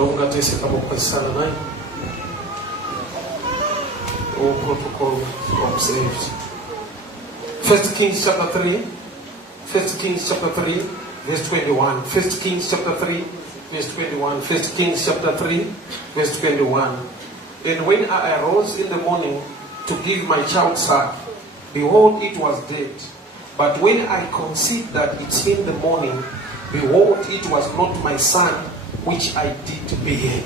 All protocol observed. 1 Kings chapter 3. 1 Kings chapter 3, verse 21. 1 Kings chapter 3, verse 21. 1 Kings chapter 3, verse 21. And when I arose in the morning to give my child suck, behold, it was dead. But when I conceived that it's in the morning, behold, it was not my son, which I did bear.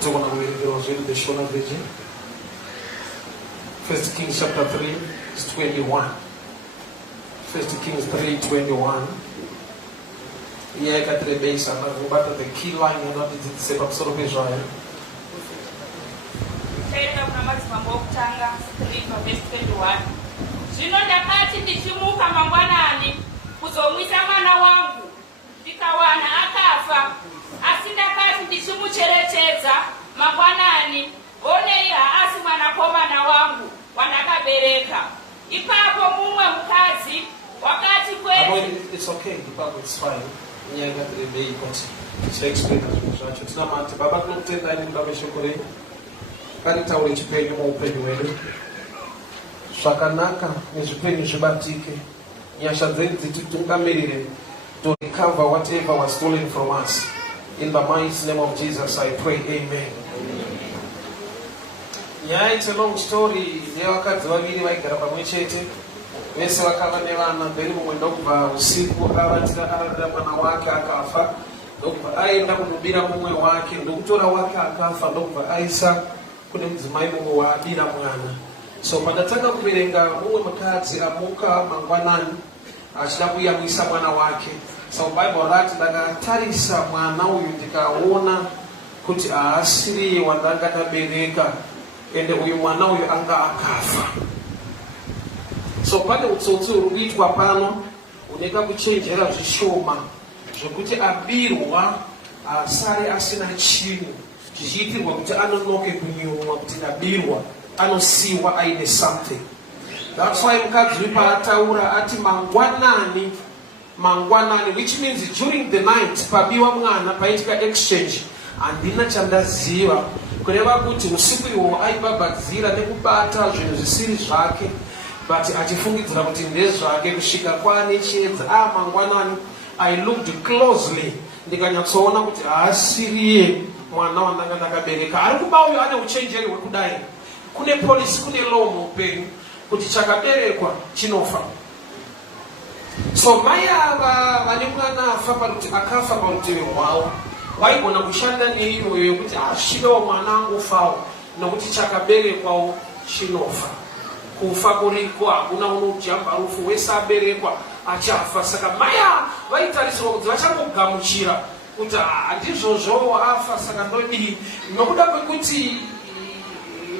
So when I was reading the Shona Virgin, 1 Kings chapter 3, verse 21. 1 Kings 3:21. Yeah, I got the base and I got the key line and not the same of Israel. Zvino ndakati ndichimuka mangwanani kuzomwisa mwana wangu ndikawana akafa, asi ndakati ndichimucherechedza mangwanani onei haasi mwanakomana wangu wandakabereka. Ipapo mumwe mukadzi wakati kweti, it's okay, it's fine. Yeah, I got the baby, but she explained as it's not matter. Baba looked at that in Baba Shokore. Kani tauri chipenyu mu upenyu wedu. Swakanaka nezvipenyu zvibatike. Nyasha dzedu dzititungamirire to recover whatever was stolen from us. In the mighty name of Jesus I pray, amen. Yeah, it's a long story. Nevakadzi vaviri vaigara pamwe chete. Vese vakava nevana. Mberi mumwe ndokubva usiku akaratira mwana wake akafa. Ndokubva aenda kunobira mumwe wake. Ndokutora wake akafa. Ndokubva aisa kune mudzimai mumwe waabira mwana. So padatanga kuverenga mumwe mukadzi amuka mangwanani achida kuyamwisa mwana wake. So Bible rati ndakatarisa mwana uyu ndikaona kuti haasiri wandanga ndabereka, ende uyu mwana uyu anga akafa. So pane utsotsi urikuitwa pano uneka kuchenjera zvishoma zvekuti abirwa asare asina chinhu, zvichiitirwa kuti anonoke kunyumwa kuti abirwa anosiwa aine something. That's why mukadzi paataura ati mangwanani, which means during the night pabiwa mwana paitika exchange. Handina chandaziva kureva kuti usiku iwo aibhabhadzira nekubata zvinhu zvisiri zvake, but achifungidzira kuti ndezvake kusvika kwaane chiedza. Mangwanani I looked closely ndikanyatsoona kuti haasiriye mwana wandanga ndakabereka. Ari kuba uyo ane uchenjeri hwekudai. Kune polisi, kune law muupenyu kuti chakaberekwa chinofa. So mai ava vane mwana akafa parutivi rwavo vaigona kushanda neiyoyo yekuti asvidawo mwana angofawo nokuti chakaberekwawo chinofa. Kufa kuriko, hakuna unojamba rufu, wese aberekwa achafa. Saka mai vaitarisirwa kuti vachangogamuchira kuti handizvozvo afa. Saka ndodii nokuda kwekuti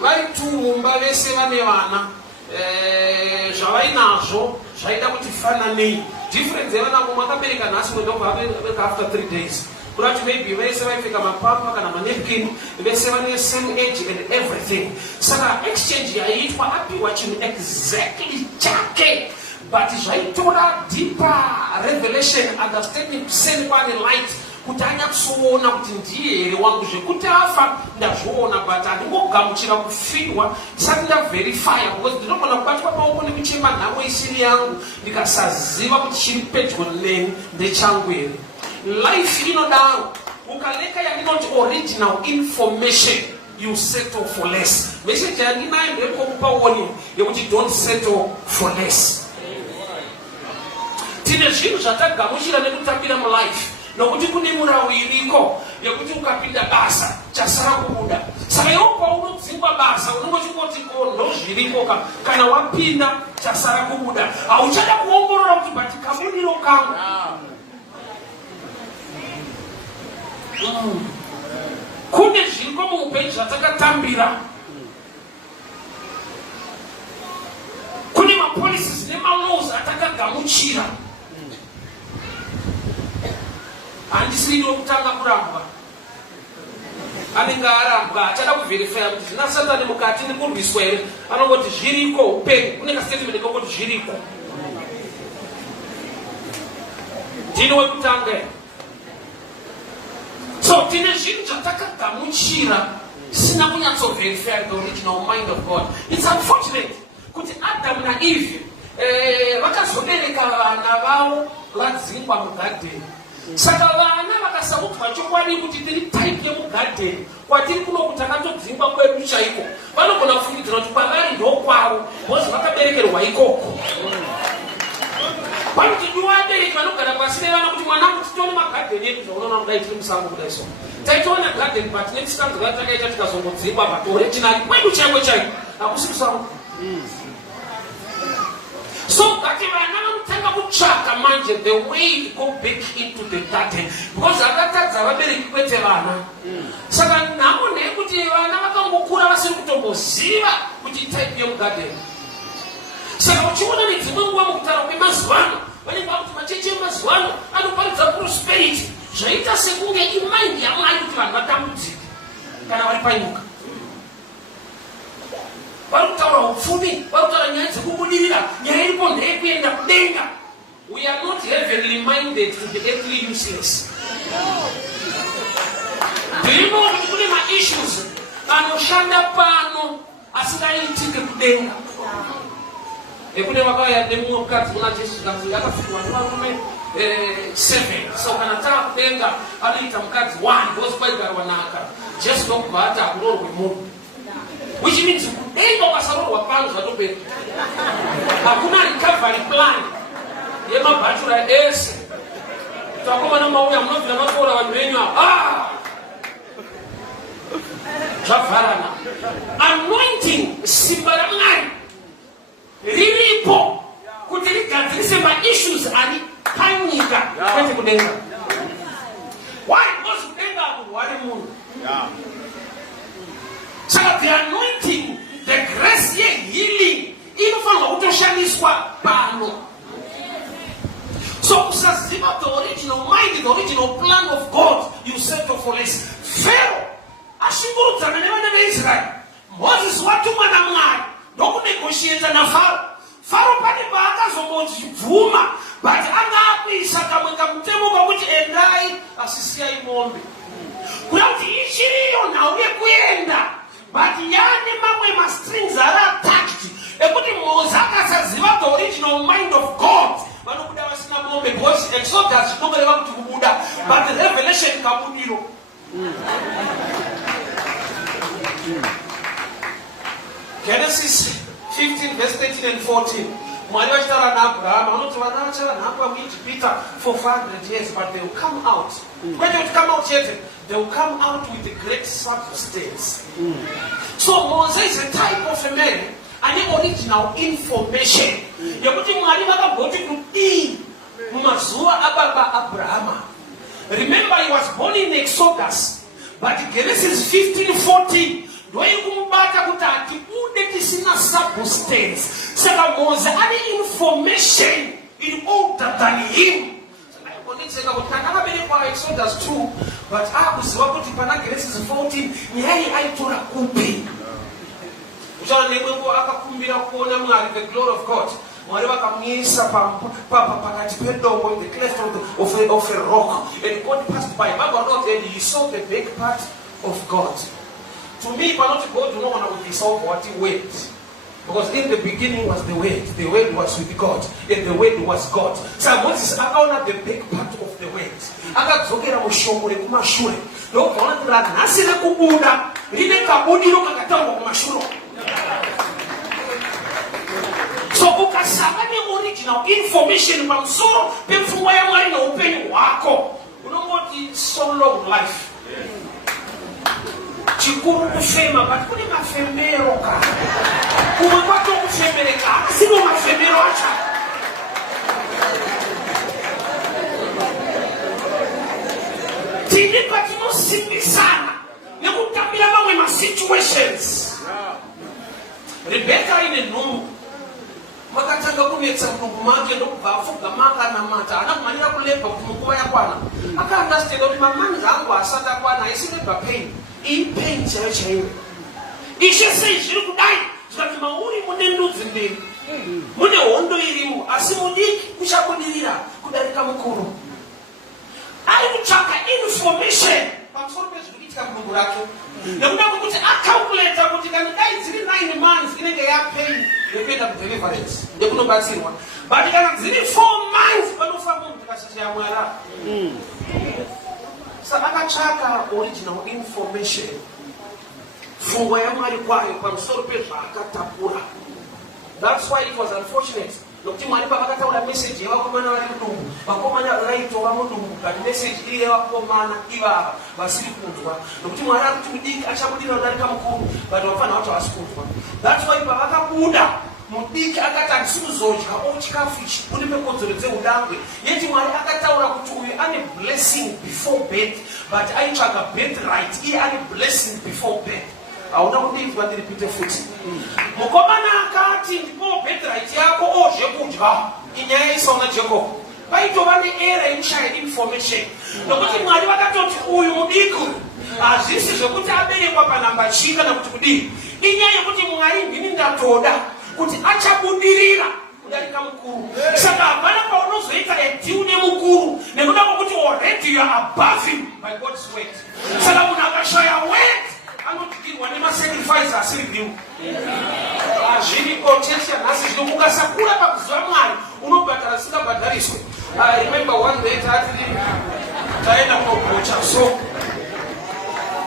vaitumumba vese vane vana, zvavainazvo zvaida kuti fananei. Difference yevanango makabereka nhasi mwendobva after 3 days. Kurati maybe vese vaipfeka mapamba kana manapkin, vese vane same age and everything. Saka exchange yaiitwa apiwa chinhu exactly chake, but zvaitora deeper revelation, understanding, kuseni kwane light kuti anyatsoona kuti ndiye here wangu, zvekuti afa ndazviona, but handingogamuchira kufirwa ndisati ndaverifya, because ndinogona kubatwa maoko nekuchema nhamo isiri yangu ndikasaziva kuti chiri pedyo neni ndechangu here. Life inodaro, ukaleka yandinoti original information, you settle for less. Message yandinayo ndekupa warning yekuti don't settle for less. Tine zvinhu zvatagamuchira nekutambira mulife, nokuti kune murau iriko yekuti ukapinda basa chasara kubuda. Saka iwo paunodzingwa basa unongochingoti ndozviriko, kana wapinda chasara kubuda hauchada kuongorora kuti bati kabudiro kangu. Kune zviriko muupenyu zvatakatambira. Kune mapolisi nemalaws atakagamuchira. Handisiri wekutanga kurambwa. Anenge arambwa achada kuverifya kuti zvina Satani mukati ndikurwiswa here. Anongoti zviriko upenyu. Kune kastatement kongoti zviriko. Ndini wekutanga here. So tine zvinhu zvatakagamuchira sina kunyatsoverify the original mind of God. It's unfortunate kuti Adam na Eve vakazobereka vana vavo vadzingwa mugadheni. Saka vana vakasamudzwa chokwadi kuti tiri type yemugadheni kwatiri kuno kuti takatodzingwa kwedu chaiko, vanogona kufungidzira kuti kwavari ndokwavo bozi vakaberekerwa ikoko. Vanoti vabereki vanogara pasi nevana kuti mwanangu titone magadheni edu zvaunoona kudai tiri musango kudai so taitoona gadheni but netikanzwa takaita tikazongodzingwa but original kwedu chaiko chaiko hakusi musango. So kati vana vanotanga kutsvaka manje the way to go back into the garden because akatadza vabereki kwete vana. Saka nhamo nekuti vana vakangokura vasiri kutomboziva kuti type yemugadheni. Saka uchiona nedzimwe nguva mukutaura kwemazuvano vanenge vakuti machechi emazuvano anoparidza prosperity zvaita sekunge imaindi yamwari kuti vanhu vatambudzike kana vari panyika. Vari kutaura upfumi, vari kutaura nyaya dzekubudirira, nyaya iripo ndeyekuenda kudenga. We are not heavenly minded to be earthly useless. Ndiripo kuti kune maissues anoshanda pano asingaitike kudenga. Ekune vakauya nemumwe mukadzi muna Jesu akafikwa nevarume 7. So kana taakudenga anoita mukadzi 1 because kwaigarwa naka. Jesu ndokubva ati akurorwe munhu. Which means kudenga ukasarorwa pano zvatopera. Hakuna recovery plan yemabhatura ese. Takomana mauya munobvira makora vanhu venyu ava. Zvavharana. Anointing simba raMwari riripo kuti rigadzirise maissues ari panyika kwete kudenga. Why? Because kudenga akuhwari munhu. Saka the anointing, the grace healing inofanirwa kutoshandiswa pano. So usaziva the original mind, the original plan of God, you settle for less. Pharaoh ashungurudzana nevana veIsraeri. Moses watumwa naMwari ndokunegotiata naFaro. Faro pane paakazombozvibvuma but anga akuisa kamwe kamutemo kakuti endai asisiyai mombe. Kuda kuti ichiriyo nhau yekuenda but yane mamwe mastrings ari attached ekuti Moses akasaziva the original mind of God vanobuda vasina mombe because Exodus zvinongoreva kuti kubuda but Revelation kabudiro. Genesis 15 verse 13 and 14. Mwari vachitaura naAbraham vanoti vana vachava nhapwa muIjipita for 400 years but they will come out. Kwete kuti come out chete, they will come out with a great substance. So Moses is a type of a man ane original information yekuti Mwari vakagoti kudii mumazuva ababa Abrahama. Remember he was born in Exodus but Genesis 15:14 ndoiri kumubata kuti atibude tisina substance. Saka Moses ane information in older than him. Saka kuti akaberekwa Exodus 2 but akuziva kuti pana Genesis 14 nyaya aitora kupi. Uchaona nemwengo akakumbira kuona Mwari, the glory of God. Mwari vakamuisa pakati pedombo in the cleft of a rock and God passed by. And he saw the big part of God. To me, but not God, do not want to dissolve what he went. Because in the beginning was the Word was with God, and the Word was God. So Moses akaona the big part of the Word. Akadzokera mushongore kumashure. Ndokuona kuti ranhasi kubuda rine kabudiro kakatangwa kumashure. So ukasanga original information pamusoro pepfungwa yaMwari neupenyu hwako unongoti so long life. Chikuru kufema but kune mafemero ka kumwe kwato kufemereka asino mafemero acha. Tini patinosimbisana nekutambira mamwe masituations. Rebecca ine nhumbu makatanga kunetsa mulungu make ndokubva afuga makanamata anakumanira kulebha kuti munguva yakwana akaandastenda kuti mamani angu asati akwana aisilebha pain ipain chaiyo chaiyo. Ishe sei zviri kudai zvikati mauri mune ndudzi mbiri mune hondo irimo asi mudiki kuchabudirira kudarika mukuru. Ari kutsvaka information pamusoro mudumbu rake nekuda kwekuti acalculata kuti kana dai dziri 9 months inenge yapei yekuenda kudeliverance nekunobatsirwa, but kana dziri 4 months panofa munhu tikashasha yamwara. Saka akatsvaka original information, pfungwa yaMwari kwayo pamusoro pezvaakatapura. That's why it was unfortunate. Nokuti Mwari pavakataura message yevakomana vari mudumbu, vakomana vaitova mudumbu, but message iyi yevakomana ivava vasiri kunzwa. Nokuti Mwari ari kuti mudiki achabudira kudarika mukuru, but vafanira kuti havasi kunzwa. That's why pavakabuda mudiki akati handisi kuzodya chikafu ichi une pekodzero dzeudangwe, yeti Mwari akataura kuti uyu ane blessing before birth, but aitsvaga birthright, iye ane blessing before birth. Hauna kudinzwa ndiripite futi. Mukomana akati ndipo birthright yako ozvekudya, inyaya isaona Jacob. Paitova neera inoshaya information. Nokuti Mwari vakatoti uyu mudiki hazvisi zvekuti aberekwa panhamba chii kana kuti kudii. Inyaya yekuti Mwari mhini ndatoda kuti achabudirira kudarika mukuru. Saka hapana paunozoita ediu nemukuru nekuda kwokuti already you are above him by God's word. Saka munhu akashaya word anotikirwa nemasacrifice asiri ndiwo. Hazviriko chechi yanhasi zvino ukasakura pakuziva Mwari unobhadhara zvisingabhadhariswe. I remember one day taenda kunogocha so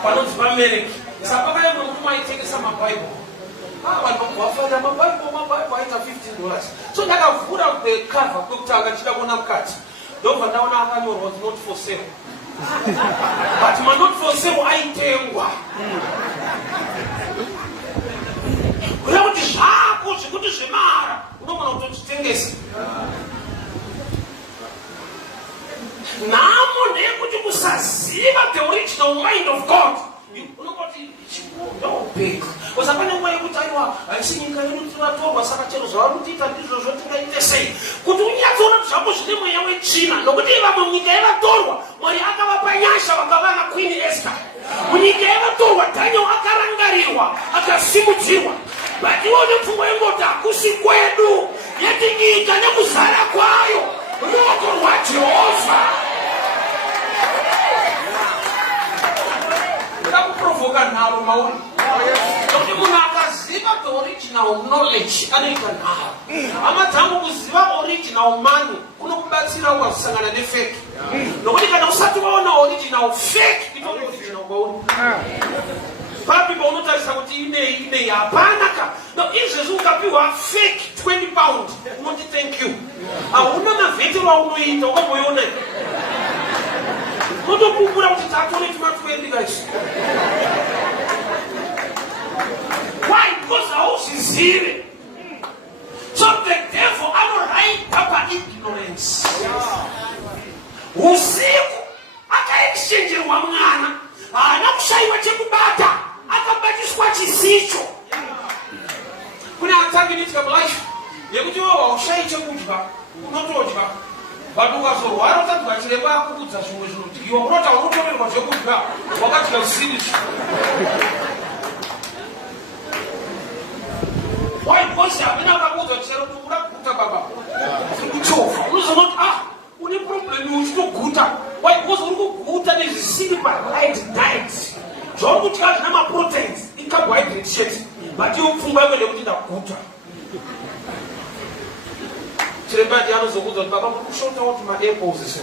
panonzi pamereki. Saka pakaenda murume aitengesa mabhaibheri. Vanhu vafaira mabhaibheri aita $15. So ndakavhura the cover kwekutanga ndichida kuona mukati. Ndobva ndaona akanyorwa kuti not for sale. But ma not for sale aitengwa. Kuya kuti zvako zvekuti zvemara unogona kutozvitengesa. Nhamo ndeyekuti kusaziva the original mind of God. Unongoti chikundopeka. Wasapane nguva yekuti aiwa haisi nyika yedu tinatorwa saka chero zvavanotita ndizvo zvotingaite sei. Kuti unyatsoona kuti zvako zvine mweya wechina nokuti vamwe munyika yavatorwa Mwari akavapa nyasha vakava naQueen Esther. Munyika yavatorwa Daniel akarangarirwa akasimudzirwa. But iwo nepfungwa yengoti hakusi kwedu yeti nyika nekuzara kwayo ruoko rwaJehovha. Ndakuprovoka nharo mauri. Nokuti munhu akaziva the original knowledge anoita nharo. Hama dzangu kuziva original money kunokubatsira ukazosangana nefake. Nokuti kana usati waona original fake itori original mauri. Papi paunotarisa kuti inei hapana ka. No, izvezvi ukapiwa fake 20 pound unoti thank you. Hauna mavhetero aunoita ukamboiona. Notokupura kuti tatore timatwendi guys. Why? Because hauzvizive. So the devil anoraita paignorance. Usiku akaexchangerwa mwana haana kushayiwa chekubata akabatiswa chisicho. Kune atanginika mulife yekuti wewe haushayi chekudya unotodya. But ukazorwara utadya chiremba akukudza zvimwe zvinodyiwa unoti unotorerwa zvekudya wakadya zvisiricho. Why? Because havena akakudzwa chero kuti uda kuguta baba kuchovha unozonoti une problem uchitoguta. Why? Because uri kuguta nezvisiri paright diet. Zvauri kudya zvina maproteins icarbohydrate chete but iwe pfungwa yako ndekuti ndaguta. Chiremba ndiye anozokudza kuti baba muri kushotawo kuti maapples so.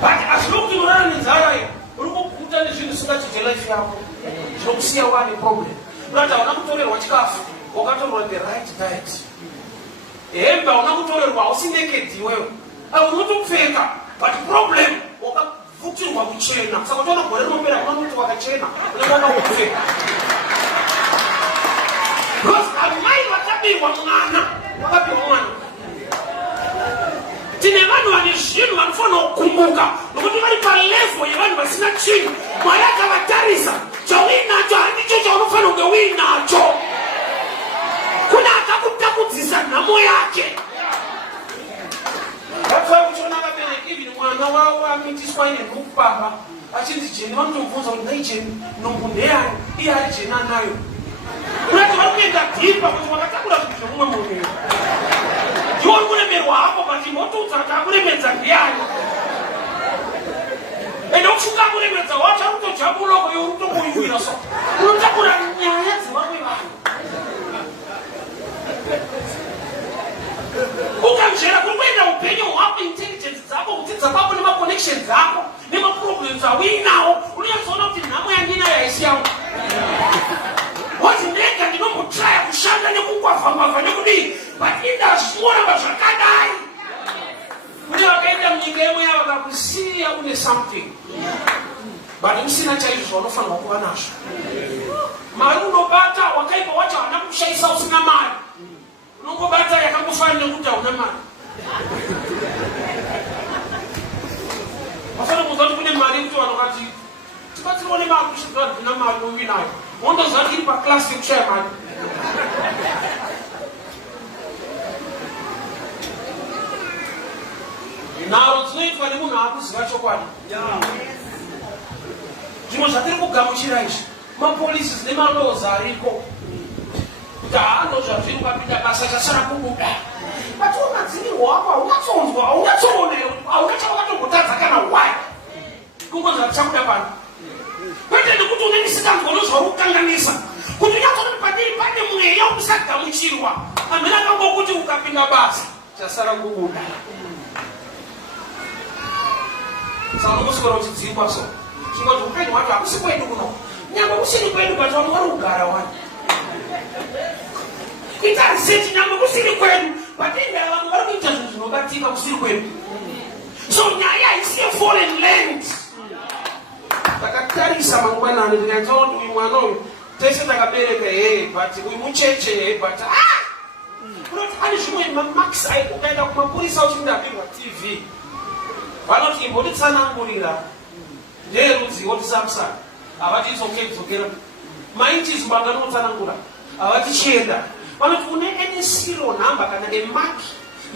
But azvinokuti unorara nenzara iyo uri kuguta nezvinhu zvisingachite life yako zvinokusiya wane problem. Unati hauna kutorerwa chikafu wakatorerwa the right diet. Hembe hauna kutorerwa hausi naked iwewe. Unotopfeka but problem wakavhutirwa kuchena. Saka utaona gore rinopera unomuti wakachena unowana kupfeka. Because amai vakabirwa mwana wakabirwa mwana. Tine vanhu vane zvinhu vanofanira kukumbuka nokuti vari palevo yevanhu vasina chinhu. Mwari akavatarisa chauinacho handicho chaunofanira kunge uinacho. Kuna akakutakudzisa nhamo yake. Vafa uchiona vabereki even mwana wavo amitiswa ine nokupamba achinzi Jeni vanotomubvunza kuti nai Jeni nombo ndeyani iye ari Jeni anayo. Unati vari kuenda dhipa kuti wakatakura zvinhu zvomumwe munhu. Ndiwo uri kuremerwa hapo but motoudza kuti akuremedza ndiyani. Ende ufunga kulemedza wacha kutojabuloko youtokuiwira so unotakura nyaya dzevamwe vanhu ukamjera kuri kuenda upenyu hwako intelligence dzako kuti dzakako nemaconnection dzako nemaproblems awinawo unyazoona kuti nhamo yandinayo haisiyawo wati ndega ndinombotraya kushanda nekungwavhangwavha nekudii but indazvioramba zvakadai kune vakaenda munyika yemwe yavo vakakusiya une something but usina chaizvo unofanirwa kuva nazvo mari unobata wakaipa wacho hana kushayisa usina mari unongobata yakangofanira nekuti hauna mari vafanira kuziva kuti kune mari yekuti vanhu vakati tibatsirione mari kusvika ndina mari ungi nayo wondoziva kuti iri paklasi yekushaya mari nharo dzinoitwa nemunhu aakuziva chokwadi zvimwe zvatiri kugamuchira izvi mapolisi nemalaws ariko kuti haano zvazviri ukapinda basa chasara kubuda atiunadzirirwa wako haunatsonzwa haunatsoonero haunachawakatongotadza kana wai kungonzva tichakuda pano kwete nekuti unenisikanzwa nozvauri kukanganisa kuti unyatsoti padiri pane mweya ukusagamuchirwa amene akangokuti ukapinda basa chasara kubuda saka unokuswera uchidzikwa so chingoti upenyu hwacho hakusi kwedu kuno nyangwe kusiri kwedu but vanhu vari kugara wani kuita research nyangwe kusiri kwedu but indara vanhu vari kuita zvinhu zvinobatika kusiri kwedu so nyaya haisi yeforeign land takatarisa mangwanani ndinyatsona kuti uyu mwana uyu tese takabereka but uyu mucheche but kunoti ane zvimwe mamax ukaenda kumapurisa uchindabirwa tv vanoti imbotitsanangurira nderudzi wotisamsana havati dzokera mainchisi banganotsanangura havati chienda vanoti une any serial number kana emaki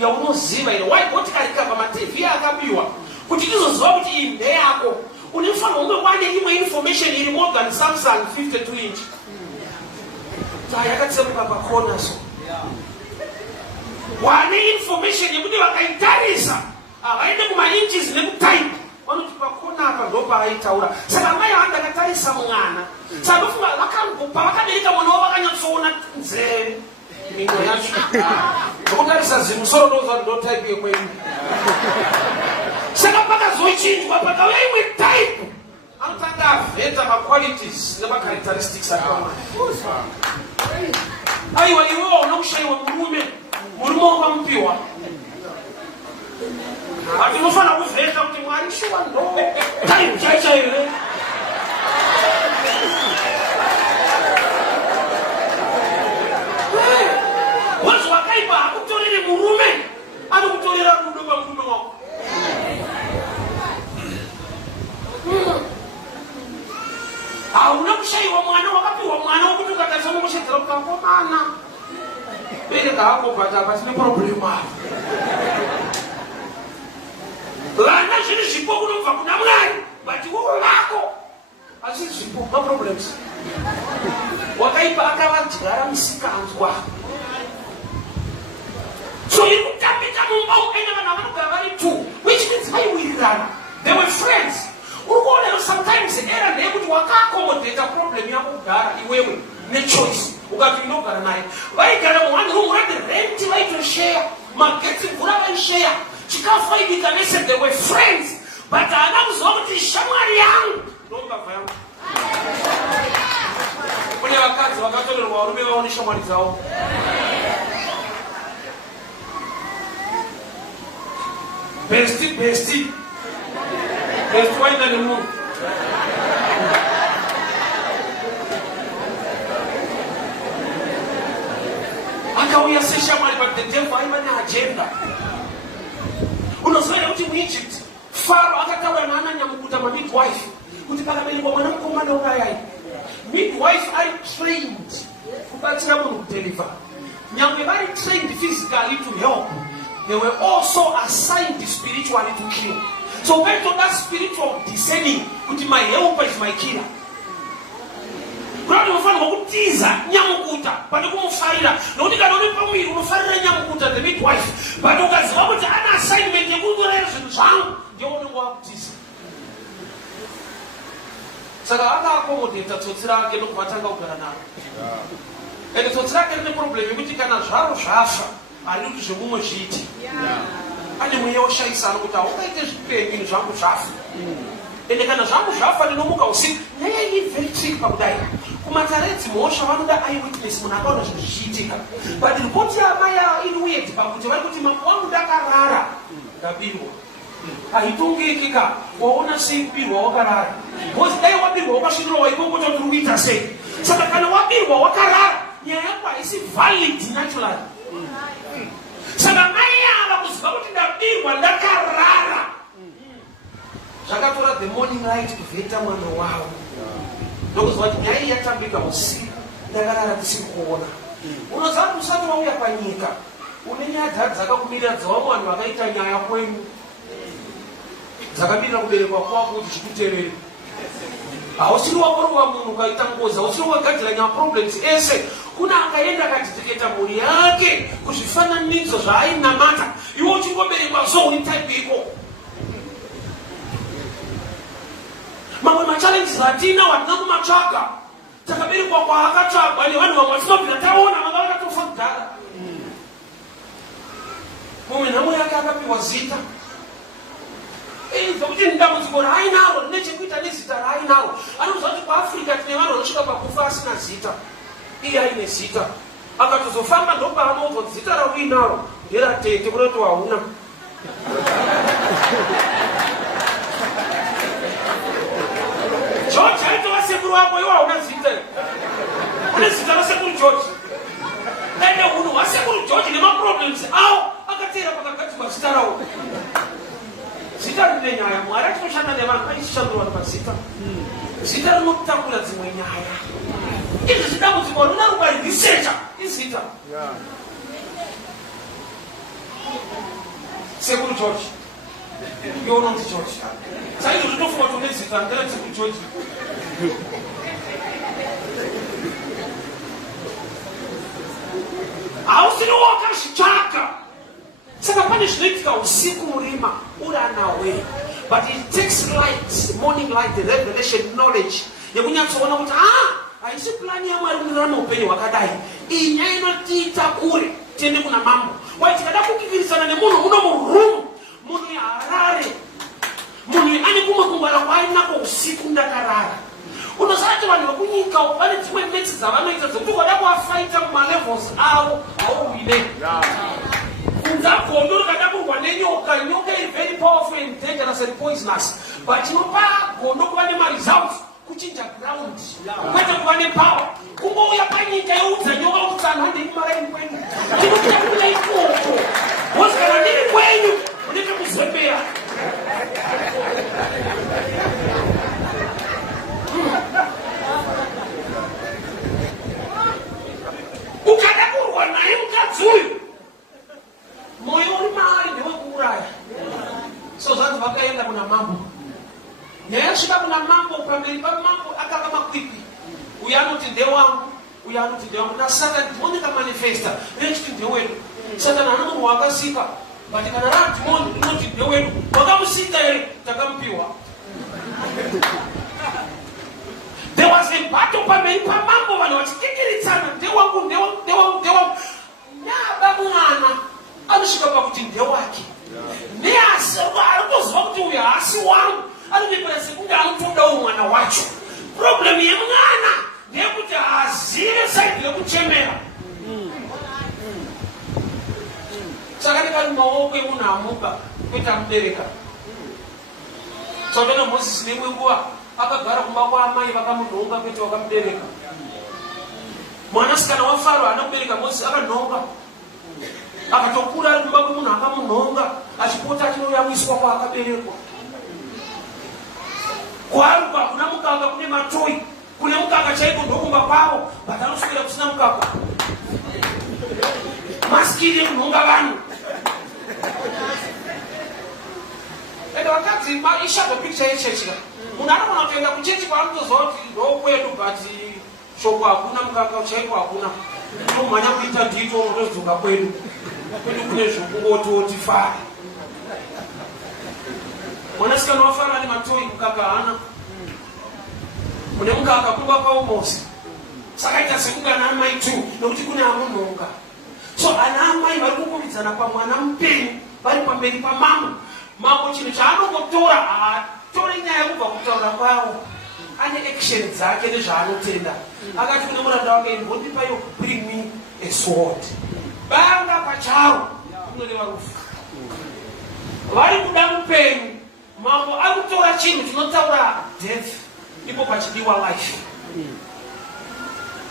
yaunoziva ine waibotikarika pamatv akabiwa kuti tizoziva kuti iyi ndeyako unefanira unge wane imwe information iri more than Samsung 52 inch yakatsemuka pakona so wane information yekuti vakaitarisa havaende kumainchis nekutaipe vanoti pakona apa ndopaaitaura saka mai vanga akatarisa mwana saka ndofunga pavakabereka mwana wavo vakanyatsoona nzeve mino yacho ndokutarisa zimusoro ndoza ndotaipe yekwenyu saka pakazochinjwa pakauya imwe taipe anotanga avheta maqualities nemacharacteristics akamwana aiwa iwewo unokushayiwa murume wakamupiwa ati unofanira kuvheta kuti mwari shuwa ndo taimu chaichaire wanzi wakaipa hakutorere murume anokutorera rudo pamurume wako hauna kushayiwa mwana wakapiwa mwana wokuti ukatarisa unokushedzera kukakomana bereka hako but apa tine problemu apo vana zviri zvipo kunobva kuna mwari but wowo vako hazviri zvipo maproblems wakaipa akavadyara musikanzwa so iri kutambika mumba ukaenda vanhu avanogara vari 2 which means vaiwirirana they were friends uri kuonero sometimes era ndeyekuti wakaakomodheta problem yako kugara iwewe nechoice ukati inogara naye vaigara muone room renti vaitoshare magetsi mvura vaishare chikafu vaibika vese they were friends but haana kuziva kuti shamwari yangu ndombavha yangu kune vakadzi vakatorerwa varume vaone shamwari dzavo besti waenda nemunhu akauya seshamwari but the devil aiva neagenda unozivaira kuti muegypt faro akataura naananyamukuta mamidwife kuti pakaberekwa mwana mukomana urayai midwife ari trained kubatsira munhu kudeliver nyangwe vari trained physically to help they were also assigned spiritually to kill so ukaitoda spiritual discerning kuti my helper is my killer kuti unofanirwa kutiza nyamukuta pane kumufarira nokuti kana uri pamwiri unofarira nyamukuta the midwife but ukaziva kuti ana assignment yekunyorera zvinhu zvangu ndio unenge wakutiza saka akaakomodeta tsotsi rake ndokuvatanga kugara naro. Ende tsotsi rake rine problem yekuti kana zvaro zvafa ari kuti zvemumwe zviiti. Ane mweya woshaisa anokuti haukaite zvipenyu zvangu zvafa. Ende kana zvangu zvafa ndinomuka usiku. Nyaya iyi very tricky pakudai. Kumataredzi mhosva vanoda eyewitness munhu akaona zvinhu zvichiitika. But ripoti yamai iri weird pakuti vari kuti mambo wangu ndakarara ndabirwa. Haitongeki ka waona sei kubirwa wakarara. Because dai wabirwa wakasvindira ikoko kuti uri kuita sei. Saka kana wabirwa wakarara nyaya yako haisi valid naturally. Saka mai ava kuziva kuti ndabirwa ndakarara. Zvakatora the morning light kuvheta mwana wavo. Ndokuziva kuti nyaya yatambika usiku ndakarara tisiri kuona. Unoziva kuti usati wauya panyika une nyaya dzakakumirira dzavamwe vanhu vakaita nyaya kwenyu dzakamirira kuberekwa kwako kuti chikuterere. Hausiri wakorowa munhu ukaita ngozi, hausiri wagadzira nyaya problems ese. Kuna akaenda akadediketa mhuri yake kuzvifananidzo zvaainamata, iwe uchingoberekwa so uri type iko. Mamwe machallenges atina watina kumatsvaga. Takaberekwa kwaakatsvagwa nevanhu vamwe vatinobvira taona vanga vakatofa kudhara. Mumwe nhamo yake akapiwa zita. Zokuti ndambudziko raainaro rine chekuita nezita raainaro. Anoziva kuti paAfrica tine vanhu vanosvika pakufa asina zita. Iye aine zita. Akatozofamba ndopaanobva kuti zita rauinaro nderatete kunoti hauna. George aitova sekuru wako iwe hauna zita. Une zita rasekuru George. Ende unhu hwasekuru George nemaproblems awo akatera pakagadzirwa zita rawo. Zita rine nyaya, Mwari achitoshanda nevanhu aichishandura vanhu mazita. Zita rinotakura dzimwe nyaya. Izvi zvidambudziko rinoda kuvaresearcha izita. Sekuru George. Iwe unonzi George. Saizvo zvinofunga kuti une zita ndera sekuru George. Hausiri wakazvitsvaka. Saka pane zvinoitika usiku murima uri anawe. But it takes light, morning light, the revelation, knowledge. Yekunyatsoona kuti haisi plani yaMwari kunirarama upenyu hwakadai. Iyi nyaya inotiita kure tiende kuna mambo. Wai tikada kukikirisana nemunhu muno murumu. Munhu harare. Munhu ane kumwe kungwara kwainako usiku ndakarara. Unosati vanhu vekunyika vane dzimwe metsi dzavanoita dzokuti ukada kuvafaita kumalevels avo hauwine. Gondo rikada kurwa nenyoka, nyoka iri very powerful and dangerous and poisonous. But inopa gondo kuva nemaresults kuchinja ground. Kwete kuva nepower. Kungouya panyika youdza nyoka kuti anhu handei kumaraini kwenyu. Tinokuita kuda ikoko. Hozi kana ndiri kwenyu munenge muzembera. Ukada kurwa naye mukadzi uyu moyo uri maari ndewekuuraya. So zvanzi vakaenda kuna mambo. Nyaya yasvika kuna mambo, pamberi pamambo akava makwikwi. Uyu anoti ndewangu, uyu anoti ndewangu. Nasatani dhimoni kamanifesta rechiti ndewedu. Satani hana munhu wakasika. But kana radhimoni rinoti ndewedu. Wakamusika here takamupiwa. There was a battle pamberi pamambo vanhu vachikikiritsana ndewangu ndewangu ndewangu ndewangu. Nyaba mwana anosvika pakuti ndewake. Neasi arikuziva kuti uyu haasi wangu. Anotoita sekunge anotodawo mwana wacho. Problem yemwana ndeyekuti haazive saidi rekuchemera. Saka ndikari maoko emunhu amuba kwete amubereka. Tsaona Mozisi neimwe nguva akagara kumba kwaamai vakamunhonga kwete vakamubereka. Mwanasikana waFaro haana kubereka Mozisi akanhonga. Akatokura ari kumba kwemunhu akamunhonga achipota achinoyamiswa kwaakaberekwa. Kwaruka kuna mukaka kune matoi, kune mukaka chaiko ndokumba kwavo, but anoswera kusina mukaka. Maskiri ekunhonga vanhu. Ende vakadzi ishago picture yechechi. Munhu anogona kuenda kuchechi kwaanotoziva kuti ndokwedu but shoko hakuna, mukaka chaiko hakuna. Unomhanya kuita ndito unotodzoka kwedu. Kwedu kune zvokungototi fari. Mwanasikana waFaro ane matoi, mukaka haana. Mune mukaka kuba kwa umosi. Saka ita sekunga na amai tu nokuti kune amunonga. So ana amai vari kukumidzana pamwana mupenyu vari pamberi pamambo. Mambo chinhu chaanogotora atori nyaya kubva kutaura kwawo. Ane action dzake nezvaanotenda. Akati kune muranda wake ndondipa yo bring me a sword. Banga pacharo kunoreva rufu. Vari kuda mupenyu. Mambo ari kutora chinhu chinotaura death. Ipo pachidiwa life.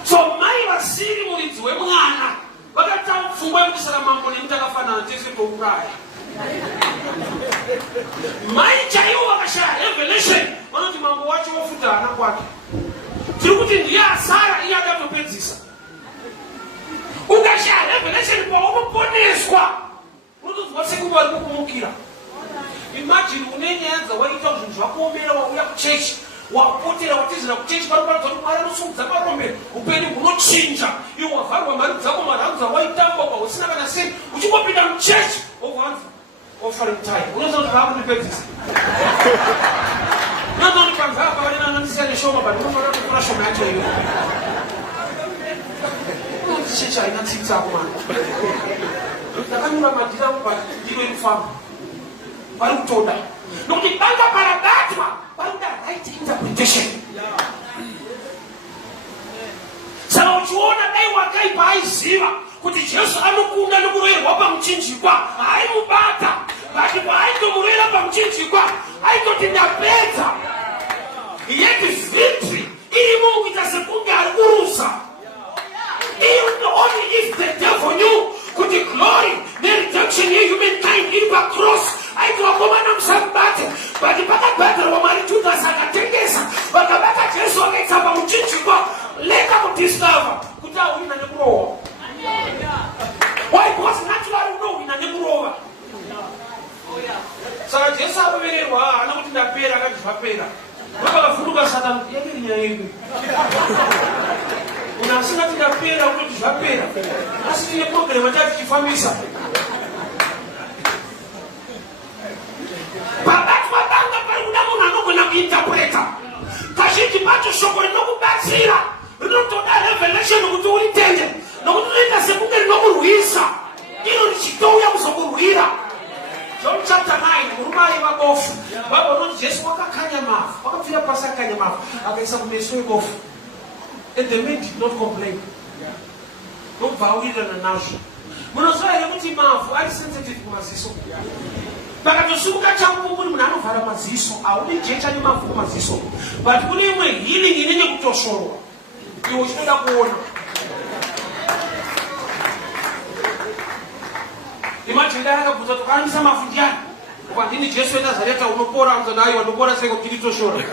So mai vasiri muridzi wemwana vakataura pfungwa yekuti saka mambo nemuti akafanana tese touraya. Mai chaivo vakashaya revelation vanoti mambo wacho wofuta hana kwake. Tiri kuti ndiye asara iye akatopedzisa. Ukashaya revelation paunoponeswa unotozwa sekuva vari kukumukira. Imagine une nyaya dzawaita zvinhu zvakuomera wauya kuchechi wapotera watizira kuchechi panoparidza kuti Mwari anosumudza marombe upenyu hunochinja. Iwe wavharwa mari dzako marhanzu dzawaitamba usina kana sei uchingopinda muchechi wobvanza offering time. Unoziva kuti vaakundipedzisa. Unoziva kuti panzava pavanena anondisiyane shoma but unofanira kukura shoma yacho iyo. Unoti chechi haina tsiki dzako mani. Ndakanyura madhira but ndiro irikufamba. Vari kutoda. Nokuti banga parabatwa vari kuda right interpretation. Saka uchiona dai wakaipa aiziva kuti Jesu anokunda nokuroverwa pamuchinjikwa haimubata. Vati paaitomurera pamuchinjikwa aitoti ndapedza. Yet victory irimo mukuita sekunge ari kurusa. Only if the devil knew kuti glory neredemption yehumankind iri pacross aitovakomana musambate but pakabhadharwa Mwari Judhasi akatengesa vakabata Jesu vakaisa pamuchinjikwa leka kudiscover kuti auina nekurohwa. Why? Because naturally unohwina nekurova. Saka Jesu avevererwa haana kuti ndapera akati zvapera. Vakavhunduka Satani kuti yake nyaya yedu. Una asina kuti ndapera kuti zvapera. Asi tine program atati chifambisa. Pabatwa banga pari kuda munhu anogona kuinterpreta. Kazhinji pacho shoko rinokubatsira rinotoda revelation kuti uritende nokuti unoita sekunge rinomurwisa iro richitouya kuzokurwira. John chapter 9 murume aiva bofu vaonoti Jesu wakakanya mavhu wakapfira pasi akanya mavhu akaisa kumeso ebofu and the man did not complain. Nobva awirirana nazvo. Munoziva here kuti mavhu ari sensitive kumaziso. Pakatosimuka changu kuti munhu anovhara maziso haudi jecha nemavhu kumaziso but kune imwe healing inenge kutoshorwa iwe uchinoda kuona. Imagine dai akabvunza kuti kanisa mavhu ndiani? Kwandini Jesu weNazareta unopora. Anzana aiwa ndopora sei kuti nditoshora.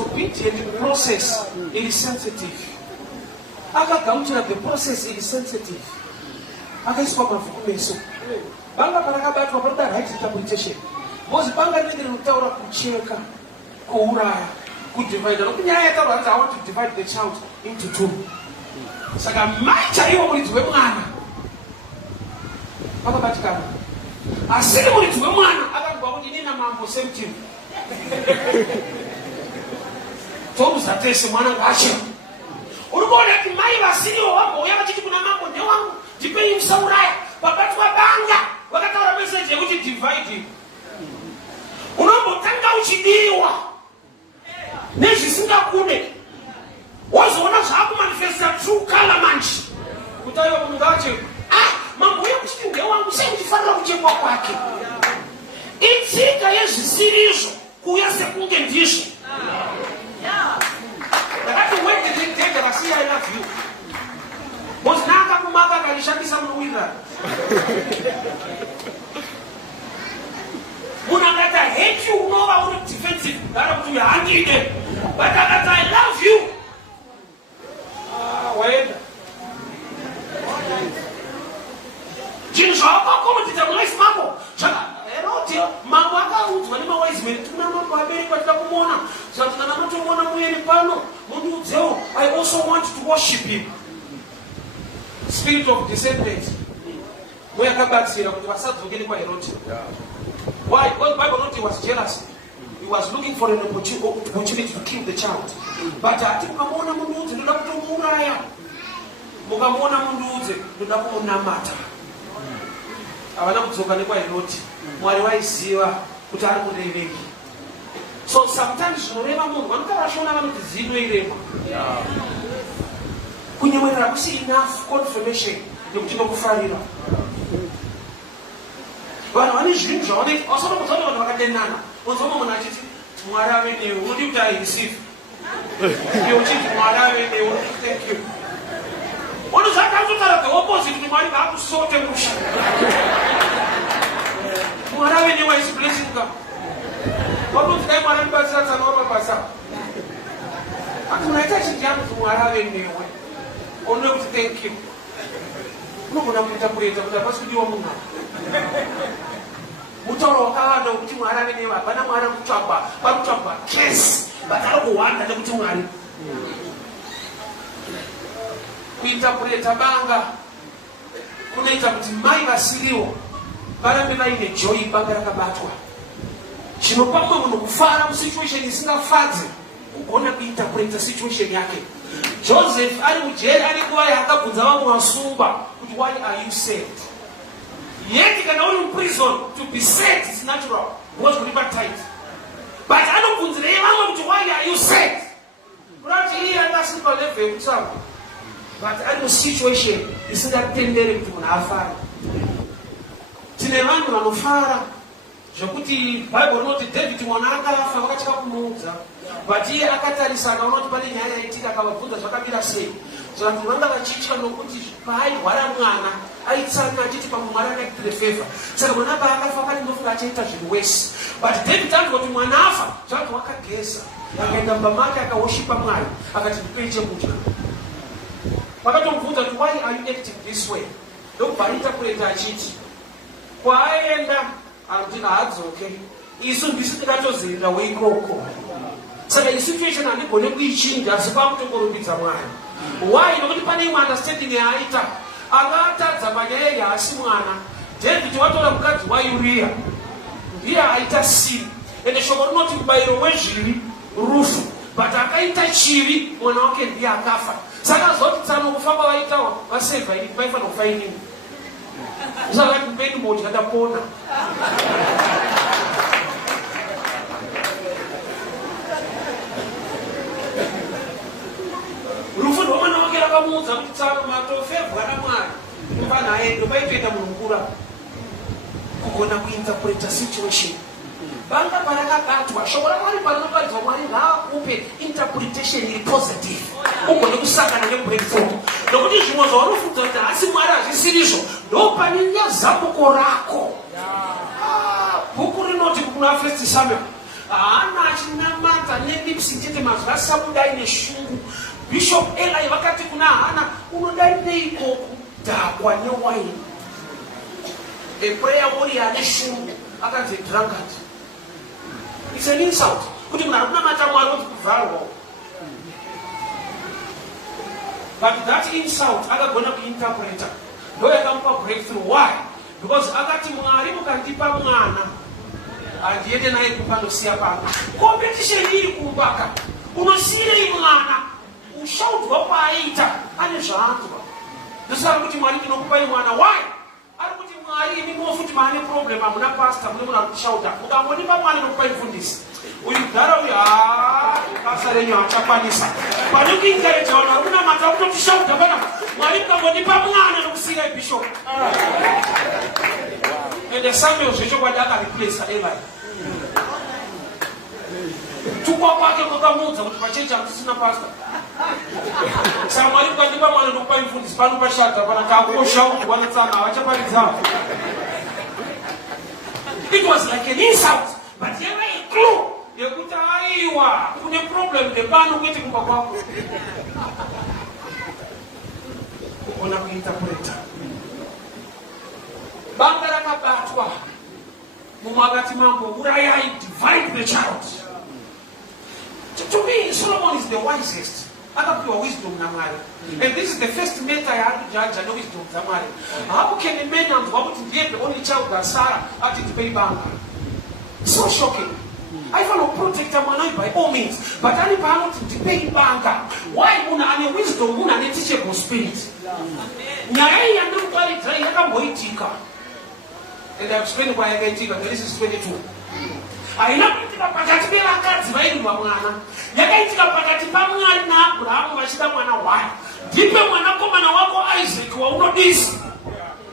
Obedient, the process it is sensitive. Akagamuchira the process it is sensitive. Akaiswa mavhu kumeso. Banga parakabatwa paroda right interpretation. Because banga rinenge rinotaura kucheka, kuuraya, kudivide. Nokunyaya yataura kuti I want to divide the child into two. Saka mai chaivo muridzi wemwana vakabatikana. Asiri muridzi wemwana akabva kuti nina mambo same team. Toruza tese mwana ngacho. Urikuona kuti mai vasiriwo vambouya vachiti kuna mambo ndewangu ndipei musauraya. Pabatwa banga vakataura message yekuti divide. Unombotanga uchidiwa nezvisingakude wozoona zvaakumanifesta true color manje kuti aiwa munhu ngache mambo uye kuchiti ndewangu sei uchifanira kuchekwa kwake. Itsika yezvisirizvo kuuya sekunge ndizvo. Ndakati wedededede vasiya I love you. Bozi naakakumaka akanishandisa munowirirana. Munhu akati I hate you unova uri defensive kugara kuti handide but akati I love you waenda. Chinhu zvawakakomentita mulaisi mambo Heroti mambo akaudzwa nemawise men kuti kuna mambo abereki vatida kumuona zvati kana matomuona muyeni pano mundiudzewo I also want to worship him. spirit of discernment. Mwakabatsira kuti vasadzokere kwaHeroti. Why? Because Bible not he was jealous. He was looking for an opportunity to kill the child. But ati mukamona munhu udzi ndoda kutomuraya. Mukamona munhu udzi ndoda kumunamata. Avana kudzoka nekwaHeroti. Mwari waiziva kuti ari kureveki. So sometimes zvinoreva munhu vanotavashona vanoti zino irema. Kunyemwerera kusi enough confirmation yekuti nokufarira. Vanhu vane zvinhu zvavanoita vasona kudzaona vanhu vakatenana. Unzoma munhu achiti Mwari ave newe unoti kuti areceive. Iwe uchiti Mwari ave newe unoti thank you. Unozati azotara the opposite kuti Mwari vaakusote musha. Mwari ave newe is blessing ka. Vanoti dai Mwari anobatsira tsana mabasa. Ati unaita chijana kuti Mwari ave newe. Unoti kuti thank you. Unogona kuita kureta kuti hapasi kudiwa munhu. Mutauro wakawanda kuti Mwari ave newe hapana Mwari pakutsvagwa case vatari kuwanda nekuti Mwari. Kuita kureta banga kunoita kuti mai vasiriwo varambe vaine joy banga rakabatwa. Chinopa mumwe munhu kufara musituation isingafadzi kugona kuita kureta situation yake. Joseph ari mujeri ari nguva yaakabvunza vamwe vasungwa kuti why are you saved? Yet kana uri in prison to be saved is natural because kuripa tight. But anobvunzirei vamwe kuti why are you saved? Kurati iye akasika level yekutsamwa. But ari musituation isingatendere kuti munhu afara. Tine vanhu vanofara zvokuti Bible rinoti David mwana akafa vakatya kumuudza. But iye akatarisa akaona kuti pane nyaya yaitika akavabvunza zvakamira sei. Saka kuti vanga vachitya nokuti paairwara mwana aitsanga achiti pamwe Mwari akaitire favor. Saka mwana paakafa akarindofunga achaita zvinhu wese. But David anzwa kuti mwana afa zvati wakageza akaenda mumba make akawoshipa Mwari akati ndipei chekudya. Vakatomubvunza kuti why are you acting this way? Ndokubva aita kureta achiti kwaaenda anoti haadzoke isu ndisi tikatozerera weikoko. Saka isituation handigone kuichinja asi kwakutongorumbidza Mwari. Why? Nokuti pane imwe understanding yaaita akatadza panyaya yaasi mwana. David watora mukadzi waUria ndiye aita sin ende shoko rinoti mubayiro wezvivi rufu. But akaita chivi mwana wake ndiye akafa. Saka zoti tsano kufamba vaitawa vasevha ini vaifana kufa inini. Usakati mbeni moja ndapona. Rufu ndo mwana wake akamuudza kuti tsano matofevhwa naMwari. Mufana aende paitoenda munhu mukura. Kugona kuinterpreta situation. Banga parakakatwa shoko raMwari parinoparidza Mwari ngaakupe interpretation iri positive. Ugone kusangana nebreakthrough. Nokuti zvimwe zvaunofunga kuti asi Mwari hazvisirizvo ndopane zambuko rako. Bhuku rinoti kuna First Samuel haana achinamata nelipsi chete mazwi asamudai neshungu. Bishop Eli vakati kuna Hana unodai neiko kudhakwa newaini. A prayer warrior neshungu akanzi drunkard. It's an insult. Kuti munhu arikunamata Mwari kuti kuvharwa. But that insult akagona kuinterpreta ndo yakamupa breakthrough. Why? Because akati Mwari mukandipa mwana andiende naye kupandosiya pano. Competition iri kumbaka unosiyirei mwana ushaudzwa paaita ane zvaanzwa. Ndosaka kuti Mwari ndinokupai mwana. Why? Ari kuti Mwari imi mofuti maane problem hamuna pastor mune munhu ari kushauta mukangonipa mwana nokupai mufundisi uyu gara uyu basa renyu hachakwanisa pane kuencourage vanhu vari kunamata kutotishauta pana Mwari mukangonipa mwana nokusiyai bishop. Ende Samuel zvechokwadi akareplace Eli. Tukwa kwake kwakamuudza kuti pachechi hakusina pastor. Saka Mwari mukandipa mwana nokupai mufundisi pano pashata pana kakushaudzwa netsana havachaparidza. It was like an insult, but yava a clue yekuti aiwa kune problem nepano kwete kumba kwako. Kugona kuinterpreta. Banga rakabatwa mumwe akati mambo urayai divide the child. To me Solomon is the wisest. akapiwa wisdom naMwari. And this is the first matter yakujaja newisdom dzaMwari. How can a man anzwa kuti ndiye the only child asara ati ndipei banga? So shocking. I follow protect mwana by all means, but ali paanoti ndipei banga. Why una ane wisdom, una ane teachable spirit? Nyaya iyi yandinokwaridza yakamboitika. And I've explained why yakaitika. Genesis 22. Haina kuitika pakati pevakadzi vairwa mwana. Yakaitika pakati paMwari naAbhurahamu vachida mwana wayo. Ndipe mwanakomana wako Isaac waunodisa.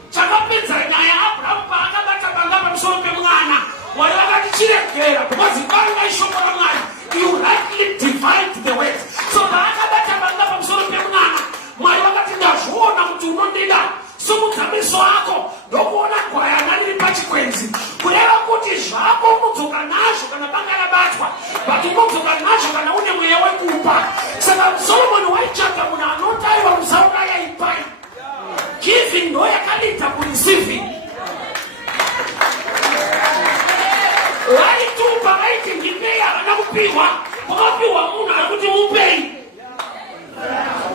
Chakapedza nyaya Abraham paakabata banga pamusoro pemwana. Mwari vakati chiregera because banga ishoko raMwari. You rightly divide the words. So paakabata banga pamusoro pemwana. Mwari vakati ndazviona kuti unondida. Somutamiso ako ndokuona gwayana riri pachikwenzi. Kureva kuti zvako unodzoka nazvo kana banga rabatwa, but unodzoka nazvo kana une mweya wekupa. Saka Solomon waichaka munhu anotaiwa musauraya ipai. Giving ndo yakaliita kureceiving. Vaitupa vaiti ndipei havana kupiwa. Wakapiwa munhu ari kuti mupei.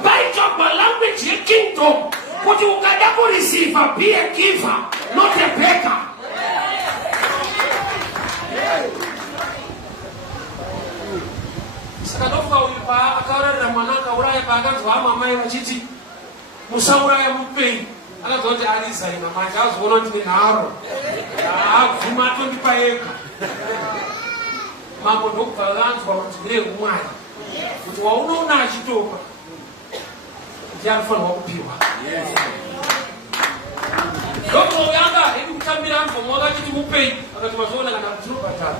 Vaichagwa language yekingdom. Kuti ukada kureceive, be a giver, not a beggar. Saka ndofunga uyu akaurayira mwana akauraya paakanzwa amamai vachiti musauraya mupei. Akazwa kuti arizaina manje azoona kuti ndinharo. Aguma atondipa ega. Mambo ndokubva vanzwa kuti ndeumwari. Kuti waunoona achitopa ndianofanirwa kupiwa. Ndokuti uyanga edi kutambira antu mwakachiti mupei. Akati mazoona kana tinobhadhara.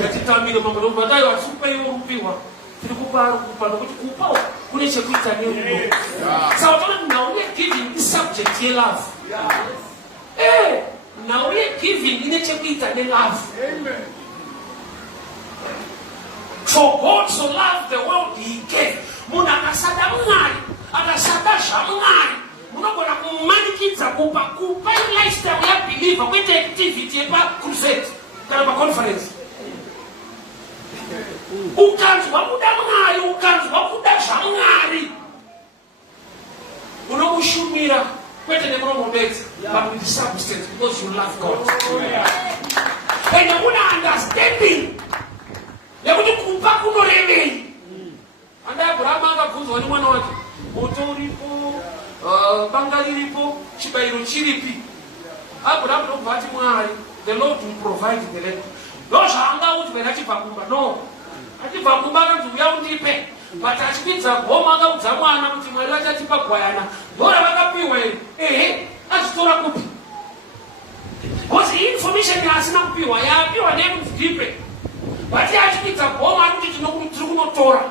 Ngatitambire mambo ndokubhadhara watisupei worupiwa. Tiri kupa nokuti kupawo kune chekuita nerudo. Saka toti nauye giving is subject yelove. Nauye giving ine chekuita nelove. For God so loved the world he gave. Munhu akasada Mwari, akasada zvaMwari, munogona kumanikidza kupa lifestyle yabeliever kwete activity yepaCrusade kana paconference. Ukanzwa kuda Mwari, ukanzwa kuda zvaMwari, unomushumira kwete nemuromo bedzi, but with substance because you love God. And una understanding yekuti kupa kunorevei. Anda Abraham akabvunzwa nemwana wake, moto uripo, banga riripo, chibayiro chiripi? Abraham ndobva ati Mwari, the Lord will provide the land. Ndozvaangauti when achibva kumba? No. Achibva kumba akanzi uya undipe. But achipinza goma akaudza mwana kuti Mwari vachatipa gwayana. Ndora vakapiwa here. Achitora kupi? Because information yaasina kupiwa, yapiwa nemunzi ndipe. But achipinza goma kuti tiri kunotora.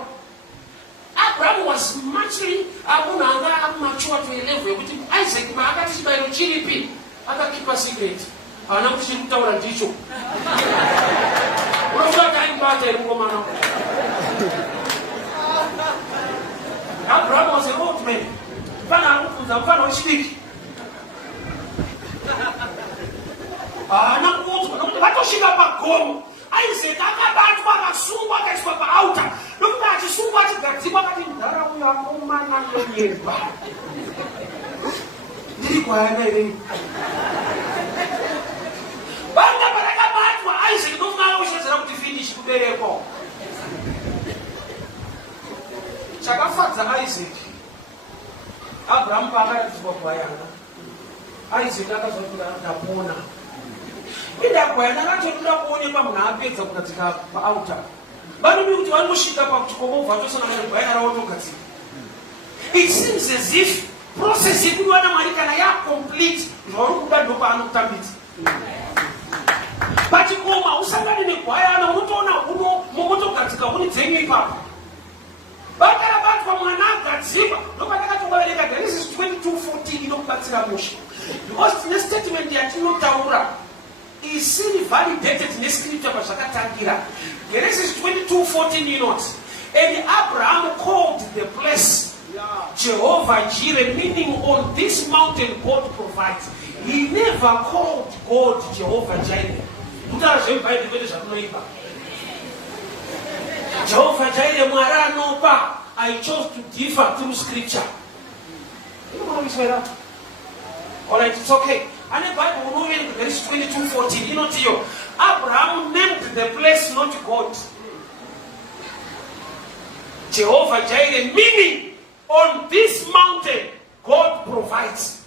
Abraham was muchly mature to a level yekuti Isaac maakati chibayiro chiripi akakipa secret. Havana kuti chiri kutaura ndicho. Unofunga kuti aimbata iri mukomana. Abraham was an old man. Pana anokudza mufana wechidiki. Havana kuudzwa nokuti vatosvika pagomo. Isaac akabatwa akasungwa akaiswa paauta. Nokuti achisungwa achigadzikwa akati mudhara uyo akomana nonyemba. Ndiri gwayana ere. Banga parakabatwa Isaac ndofunga akushedzera kuti finish kubereko. Chakafadza Isaac. Abraham paakatidzwa gwayana. Isaac akazwa kuti ndapona. Ida gwayana racho rinoda kuonekwa munhu apedza kugadzika paauta. Vanodi kuti vanosvika pachikomo vatosangana negwayana ravo togadzika. It seems as if process yekudiwa naMwari kana yacomplete zvauri kuda ndopaanokutambidza. Pachikoma usangane negwayana unotoona motogadzika uni dzenyu ipapo. Banga rabatwa mwana agadzikwa ndopatakatovavereka Genesis 22:14 inokubatsira musha. Because tine statement yatinotaura isiri validated nescripture pazvakatangira. Genesis 22:14 inoti, and Abraham called the place Jehovah Jireh, meaning on this mountain God provides. He never called God Jehovah Jireh. Jehovah Jireh Mwari anopa. I chose to differ through scripture. You know what I'm saying? Alright, it's okay. And the Bible will know in Genesis 22:14. You know, Tio, Abraham named the place not God. Jehovah Jireh, meaning on this mountain, God provides.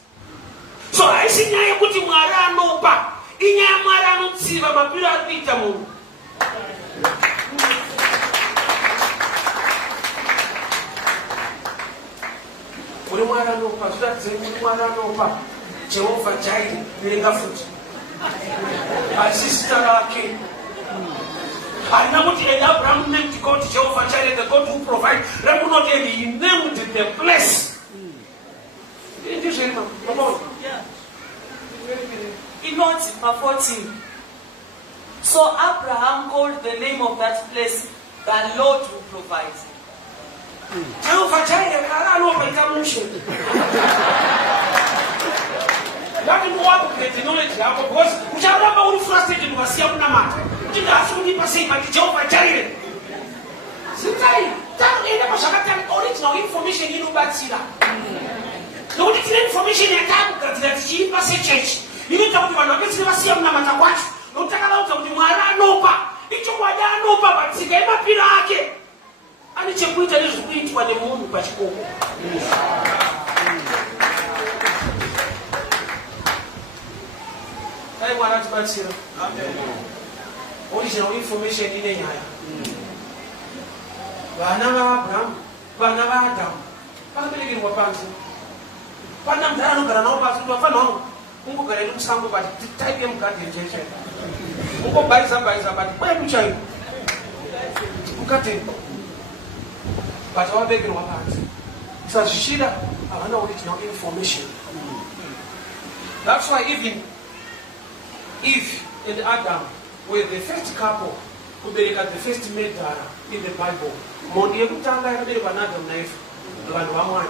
So I see you put him around no back. In your mother, not see my pillar Peter Moon. Jehovah Jireh, food. My sister came. I know what Abraham named God Jehovah Jireh, the God who provides. He named the place. In Mark 14. So Abraham called the name of that place, the Lord who provides. Jehovah Jireh, I don't know if I can mention. That is what the knowledge was. Which I remember when frustrated was here on the mat. Which I asked me to say, but Jehovah Jireh. Sometimes, that original information you know about Sida. The original information you have that she was a church. You need to talk to one of us, never see them, no matter what. Don't take out of the Mara Nopa. It's a Wada Nopa, but she gave up Pirake. And it's a good way to the moon, but I want to answer. Original information in a yaya. Banana Abraham, Banana Adam. Banana Wapanzi. Panam Dano Granova to Fano. Who got a little sample, but type him got the injection. Who go buy somebody, but where would you? Who got it? But all baby Wapanzi. So Shida, I know original information. That's why even Eve and Adam were the first couple who dedicated the first made in the Bible. Monday Mutanga and the Adam knife, Lanwaman.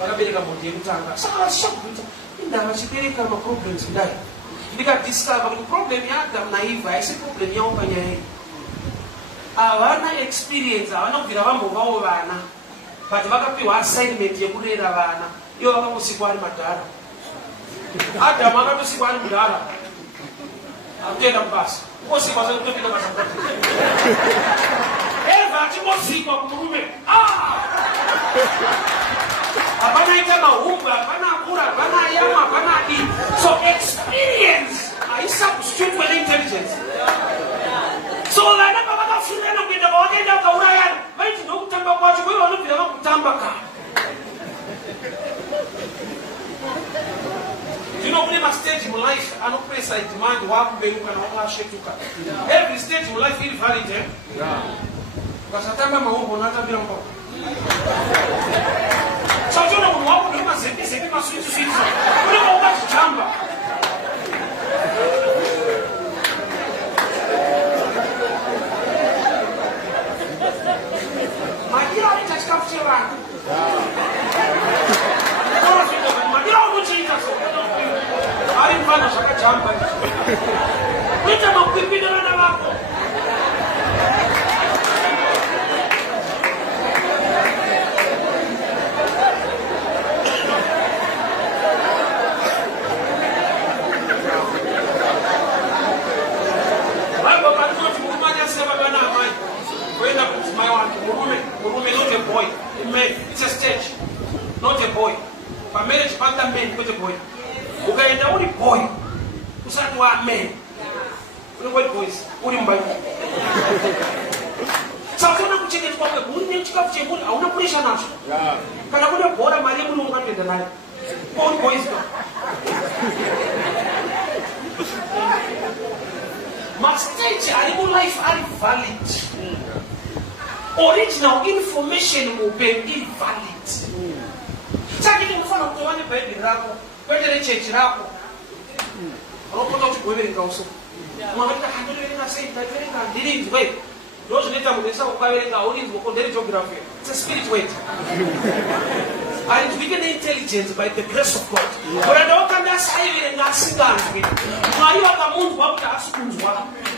What a big Monday Mutanga. So I was shocked. In the Machipiri come a problem today. Because discover the problem Adam naive, I see problem young Panya. Our experience, I know Viravamo Vana, but Vakapi was assignment Yakuravana. You are going to see one Madara. Adam, I'm going to see one Madara. I'm dead on bus. What's he was looking at my Eva, you must see what movement. So experience is substitute with intelligence. So I never seen them with the body of the Ryan. Wait, no temper watch, we will look at the Tambaka. You know, every stage in life, I don't place I demand what you can all shake to cut. Every stage in life is valid, eh? Because I tell my own, not a miracle. So you know what we must say, we must switch to see. We don't go back to Chamba. My dear, I just come to you. My dear, I will change us. I didn't find a Chamba. Which I'm a quick video on the map. It's a stage, not a boy. For marriage, partner men, not a boy. Okay, the only boy who's not one man. What white boys? What do you buy? So I'm going to check it. What we need to come to I want to push on us. Can I put a board of my name on the night? All boys. My stage, animal life are valid. Original information will be invalid. So I didn't follow the one baby rako, where did they change rako? I don't put out to women also. Mamma had say that they didn't wait. Those little with some audience will call their geography. It's a spirit weight. I am given intelligence by the grace of God. But I don't understand and not sit down with it. Now you have a moon, what would ask you?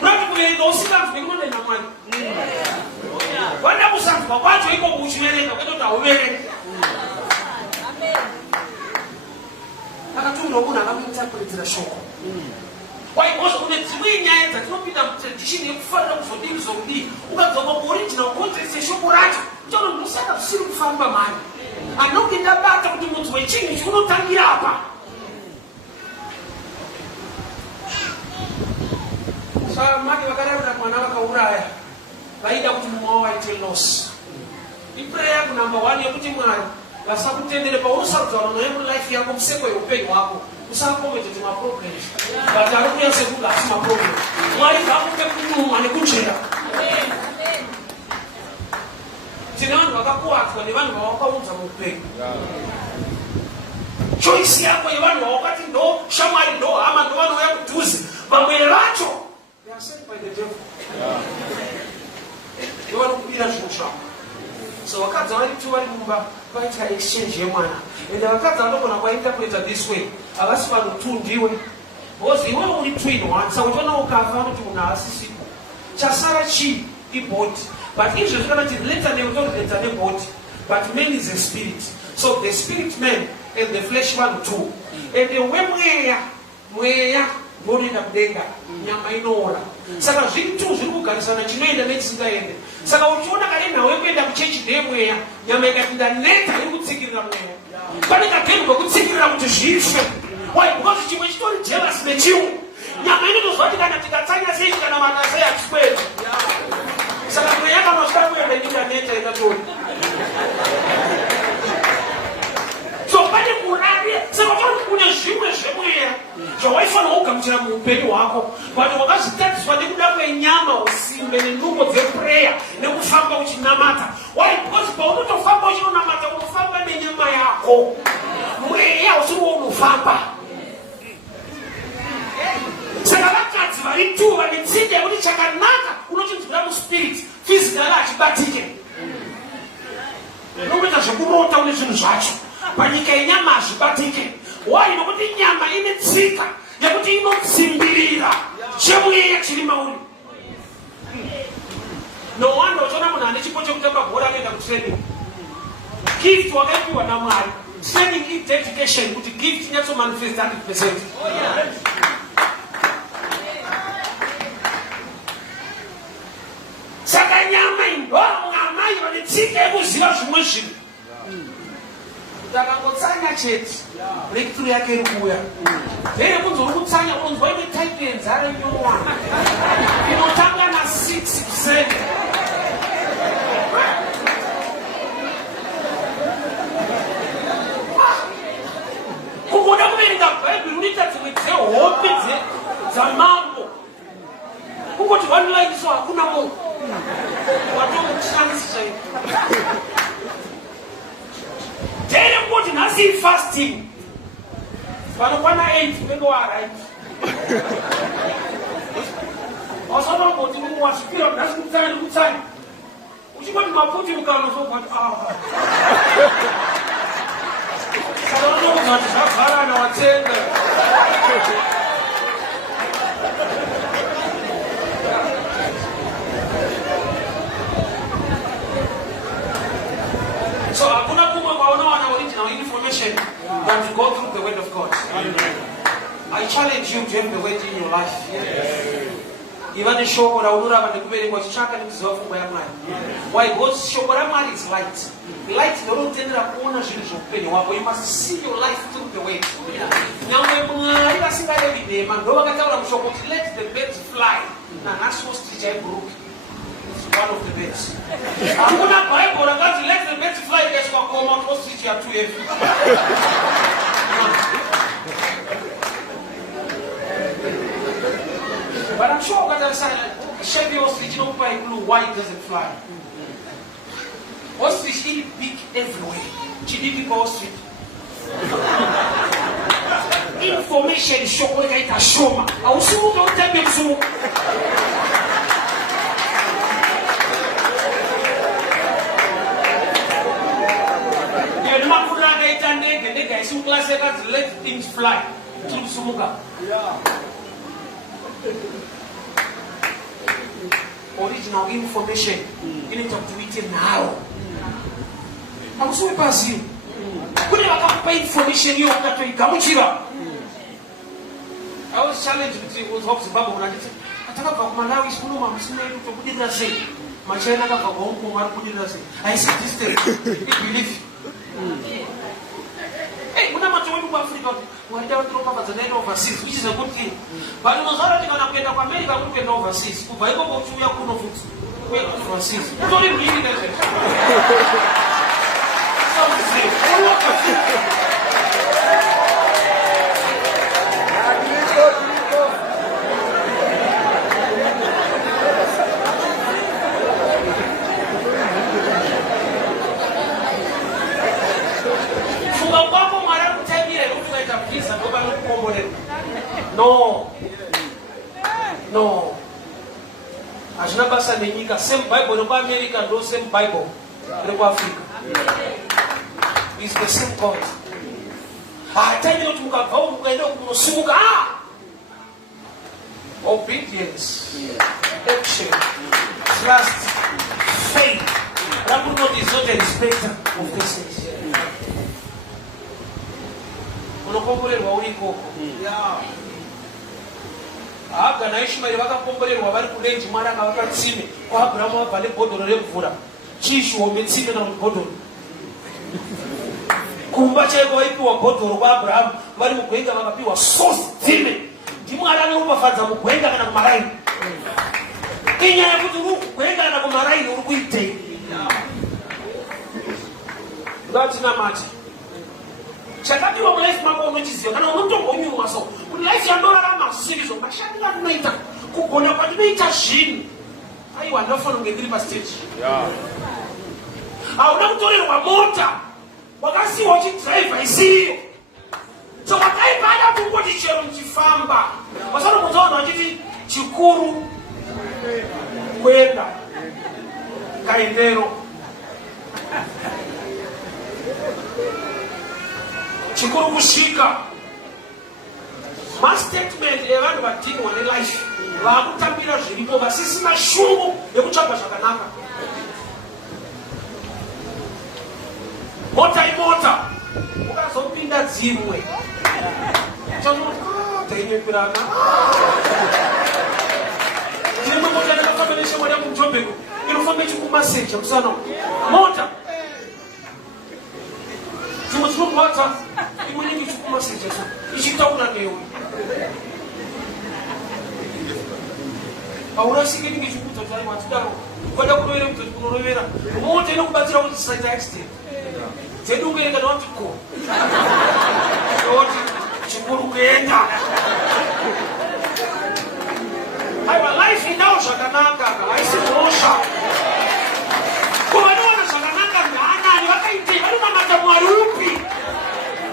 Probably those sit down with one in a month. Wanda kusanzwa kwacho iko kuchivereka kwetoti hauvereki. Akatumira munhu akamuinterpretera shoko. Waikoza kune dzimwe nyaya dzatinopinda mutradition yekufarira kuzodini zokudii. Ukadzoka kuoriginal context yeshoko racho, uchaona ndosaka zvisiri kufamba mani. Anonge ndabata kuti mudzi wechinhu chikunotangira apa. Saka maki vakarevera mwana vakauraya. Vaida kuti mumwe wavo waite loss. Iprayer yangu number 1 yekuti Mwari vasakutendere paurosarudza vanhu vemurife yako museko yeupenyu hwako. Usakomete maproblems. But ari kunyase kuda asi maproblems. Mwari ngakupe kunumwa nekujera. Tine vanhu vakakuwadzwa nevanhu vawakaudza muupenyu. Choice yako yevanhu vawakati ndo shamwari ndo hama ndo vanhu vaya kudhuze. Vamwe vacho they are sent by the devil. Ndovanokudira zvinhu zvavo. So vakadzi vari tu vari mumba vaita exchange yemwana. Ende vakadzi vanogona kuinterpreta this way. Havasi vanhu tu ndiwe. Because iwe uri twin one. Saka uchiona ukafa vanoti munhu haasisipo. Chasara chii ibody. But izvezvi kana kuti leta neutoreta nebody. But man is a spirit. So the spirit man and the flesh vanhu two. Ende mweya ndonoenda kudenga. Nyama inoora. Saka zviri tu zviri kugarisana chinoenda nechisingaende. Saka uchiona kare nawe kuenda kuchechi ndemweya, nyama ikati ndaneta iri kutsikirira mweya. Pane kageni kwekutsikirira kuti zvife. Why? Because chimwe chitori jealous nechiwo. Nyama inotozwa kuti kana tikatsanya sei kana mata sei hatiswedi. Saka mweya kana usvika kuenda ndaneta ikatori. So pane kurare, saka kuti kune zvimwe zvemweya zvawaifanira kugamuchira muupenyu hwako. Vanhu vakazvitadziswa nekuda kwenyama, usimbe nenungo dzepureya nekufamba uchinamata. Why? Because paunotofamba uchinonamata unofamba nenyama yako. Mweya usiri waunofamba. Saka vakadzi vari tu vane tsinde yekuti chakanaka unochinzwira muspirit, physically achibatike. Unoita zvekurota une zvinhu zvacho. Panyika yenyama hazvibatike. Why? Nokuti nyama ine tsika yekuti inotsimbirira chemweya chiri mauri. No wonder uchiona munhu ane chipo chekutamba bhora anoenda kutraining. Gift wakaipiwa naMwari. Training is dedication kuti gift inyatsomanifest 100%. Saka nyama indonamai vane tsika yekuziva zvimwe zvinhu. Takangotsanya chete, breakthrough yake iri kuuya. Vere kunzi uri kutsanya unonzwa ine type yenzara inyowana. Inotanga na 6%. Kungoda kuverenga Bible unoita dzimwe dzehope dzamambo. Kungoti one line so hakuna munhu. Watomuchanisa ipo. Tell what nasi fasting. Vanokwana 8 unenge waaright. Wasoma kuti wasvipira nasi kutsanya. Uchingoti mafuti mukanozogwa Saka unozogwa kuti zvavharana watsenga. So hakuna kumwe kwaonawana original information than to go through the word of God. I challenge you to have the word in your life. Iva neshoko raunorava nekuverengwa chichaka nekuziva pfungwa yaMwari. Why? Because shoko raMwari is light. Light ndorinotendera kuona zvinhu zveupenyu hwako. You must see your life through the word. Nyangwe Mwari vasingarevi nhema ndo vakataura mushoko kuti let the birds fly. Nanhasi ostrich aibhuruka. One of the birds. Hakuna Bible rakati let the birds fly ikaiswa koma ostrich ya 2 heavy. But I'm sure what I'm saying, Chevy ostrich no quite clue why it doesn't fly. Ostrich eat big everywhere. Chidiki ostrich. Information shoko ikaita shoma. Ausimu ndo utembe msumu. Let things fly. original information inoita kuti uite nawo. Hamusiwe paziyo. Kune vakakupa information iyo ukatoigamuchira. I was challenged kuti uzwa kuZimbabwe unanditi atakabva kuMalawi kuno mamusina yedu tobudirira sei. Machina akabva kwaUngu vari kubudirira sei. I said distance. I believe. Hey, kuna macho wedu kuAfrica wanda watoropavadza naenda overseas, which is a good thing. But unozvara kuti kana kuenda kuAmerica kuri kuenda overseas. Kubva ikoko uchiuya kuno futi. Kuenda overseas. Utori mlimi nezve. No. Hazvina basa nenyika. Same Bible rekuAmerica ndo same Bible rekuAfrica. It's the same God. Hataini kuti mukabva mukaenda kunosumuka. Obedience, action, trust, faith. That is not a respecter of persons. Unokomborerwa uri ikoko. Haga naIshmaeri vakakomborerwa vari kurenji Mwari akavaka tsime kwaAbhuramu vabva nebhodhoro remvura. Chiishombe tsime kana kuti bhodhoro. Kumba chaiko vaipiwa bhodhoro kwaAbhuramu vari mugwenga vakapiwa source tsime. NdiMwari anoropafadza mugwenga kana kumaraini. Inyaya yekuti uri kugwenga kana kumaraini uri kuitei. Ngatinamati. Chakadiwa mulife mako unochiziva kana unotombonyumwa so kuti life yandorarama zvisizvo mashandiro andinoita kugona kwandinoita zvinhu aiwa ndinofana kunge ndiri pastage. Hauna kutorerwa mota wakasiyiwa uchidhiraivha isiyo so wakaibada kungoti chero muchifamba wasanokunza vanhu vachiti chikuru kwenda kaendero chikuru kusvika. Mastatement evanhu vadhinywa nelife vakutambira zviripo vasisina shungu yekutsvaga zvakanaka. Mota imota ukazopinda dzimwe tainyepirana dzimwe mota ndakafamba neshemwari yakuMujobheko inofamba ichikumaseja musana mota chimwe chinorwadza imwe inenge ichikumaseja ichitaura newe haurasike inenge ichikuudza kuti aiwa tidaro kwada kurovera kuti kunorovera mota inokubatsira kuti tisaita accident dzedu kuerenga navati ko oti chikuru kuenda aiwa life inawo zvakanaka haisi mhosva kuvanoona zvakanaka ndeanani vakaitei vanomamata Mwari upi.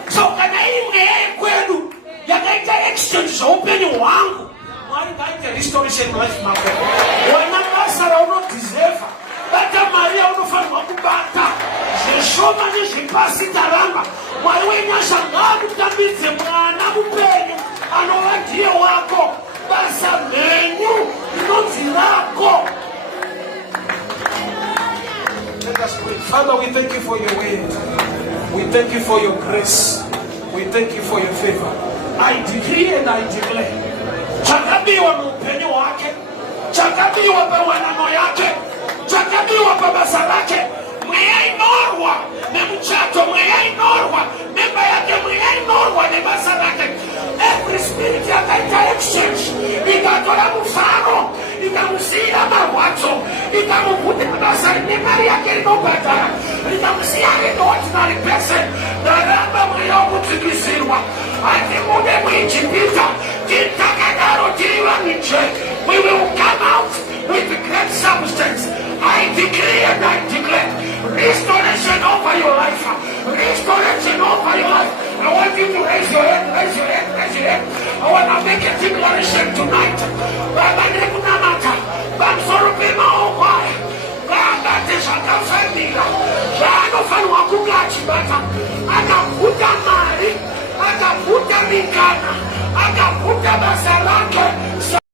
So kana iri mweya yekwedu yakaita exchange zvaupenyu hwangu Mwari ngaaite restoration life mako wana basa raunodhiserva bata mari yaunofanirwa kubata zveshoma nezvepasi taramba Mwari wenyasha ngaakutambidze mwana mupenyu anova ndiye wako basa mhenyu rinonzi rako. Let us pray. Father, we thank you for your word. We thank you for your grace. We thank you for your favor. I decree and I declare. Chakabiwa muupenyu wake. Chakabiwa pawanano yake. Chakabiwa pabasa lake. Mweya inorwa nemuchato. Mweya inorwa nemba yake. Mweya inorwa nebasa lake. Every spirit yakaita exchange ikatora mufaro ikamusiyira marwadzo ikamubuda basa nemari yake inobhadhara ikamusiya ari the ordinary person ndaramba mweya wokudzikisirwa hatimude muIjipita titakadaro tiri vanije. We will come out with great substance. I decree and I declare restoration over your life. Restoration over your life. I want you to raise your hand, raise your hand, raise your hand. I want to make a declaration tonight. Baba nekunamata, bamsorope maokwaya. Baba tezvakafambira. Zvaanofanirwa kunge achibata. Akaguta mari, akaguta mikana, akaguta basa rake.